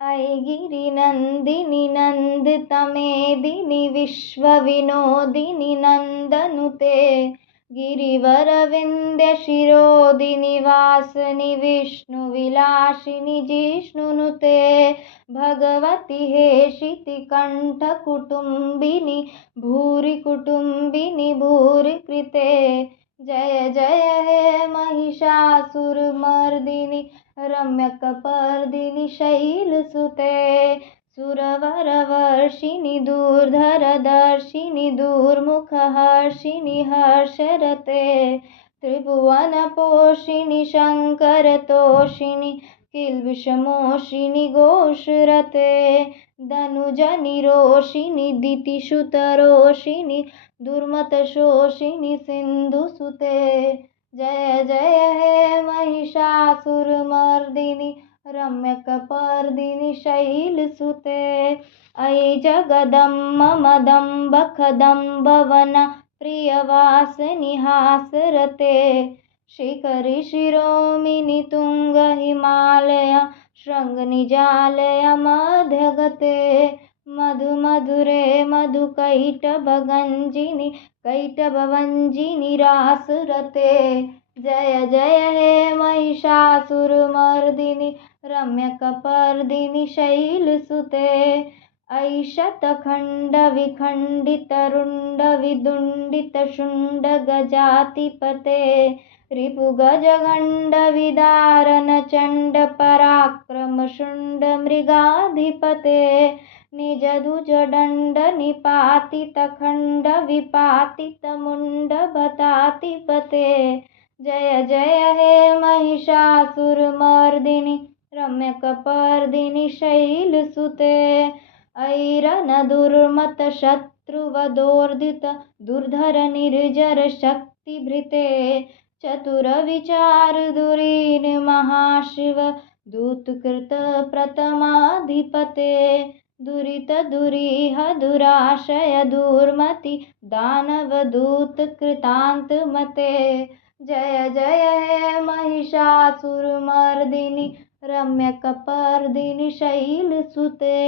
I गिरिनन्दिनि नन्दितमेदिनि विश्वविनोदिनि नन्दनुते गिरिवरविन्द्यशिरोदिनि वासिनि विष्णुविलासिनि जिष्णुनुते भगवति हेशितिकण्ठकुटुम्बिनि भूरि कुटुम्बिनि भूरि कृते जय जय हे महिषासुरमर्दिनि रम्यकपर्दिनि शैलसुते सुरवरवर्षिणि दूर्धरदर्शिनि दूर्मुखहर्षिणि हर्षरते त्रिभुवनपोषिणि शङ्करतोषिणि किल्बिषमोषिणि घोषरते धनुजनिरोषिणि दितिसुतरोषिणि दुर्मतशोषिणि सिन्धुसुते जय जय हे महिषासुरमर्दिनि रम्यकपर्दिनि शैलसुते ऐ जगदम्ब मदम्बकदम्बवन प्रियवासिनि हासरते शिखरि शिरोमिनि तुङ्गहिमालय शृङ्गनिजालय मध्यगते मधुमधुरे मधुकैटभगञ्जिनि कैटभवञ्जिनि रासरते जय जय हे महिषासुरमर्दिनि रम्यकपर्दिनि शैलसुते ऐ शतखण्डविखण्डितरुण्डविदुण्डितशुण्डगजातिपते रिपुगजगण्डविदारणचण्डपराक्रमशुण्डमृगाधिपते निजधुजदण्डनिपातितखण्डविपातितमुण्डभतातिपते जय जय हे महिषासुरमर्दिनि रम्यकपर्दिनि शैलसुते ऐरनदुर्मतशत्रुवदोर्दित दुर्धरनिर्जरशक्तिभृते चतुरविचारधुरीन् महाशिव दूतकृतप्रथमाधिपते दुरितदुरीह दुराशय दुर्मति दानवदूतकृतान्तमते जय जय हे महिषासुरमर्दिनि रम्यकपर्दिनि शैलसुते।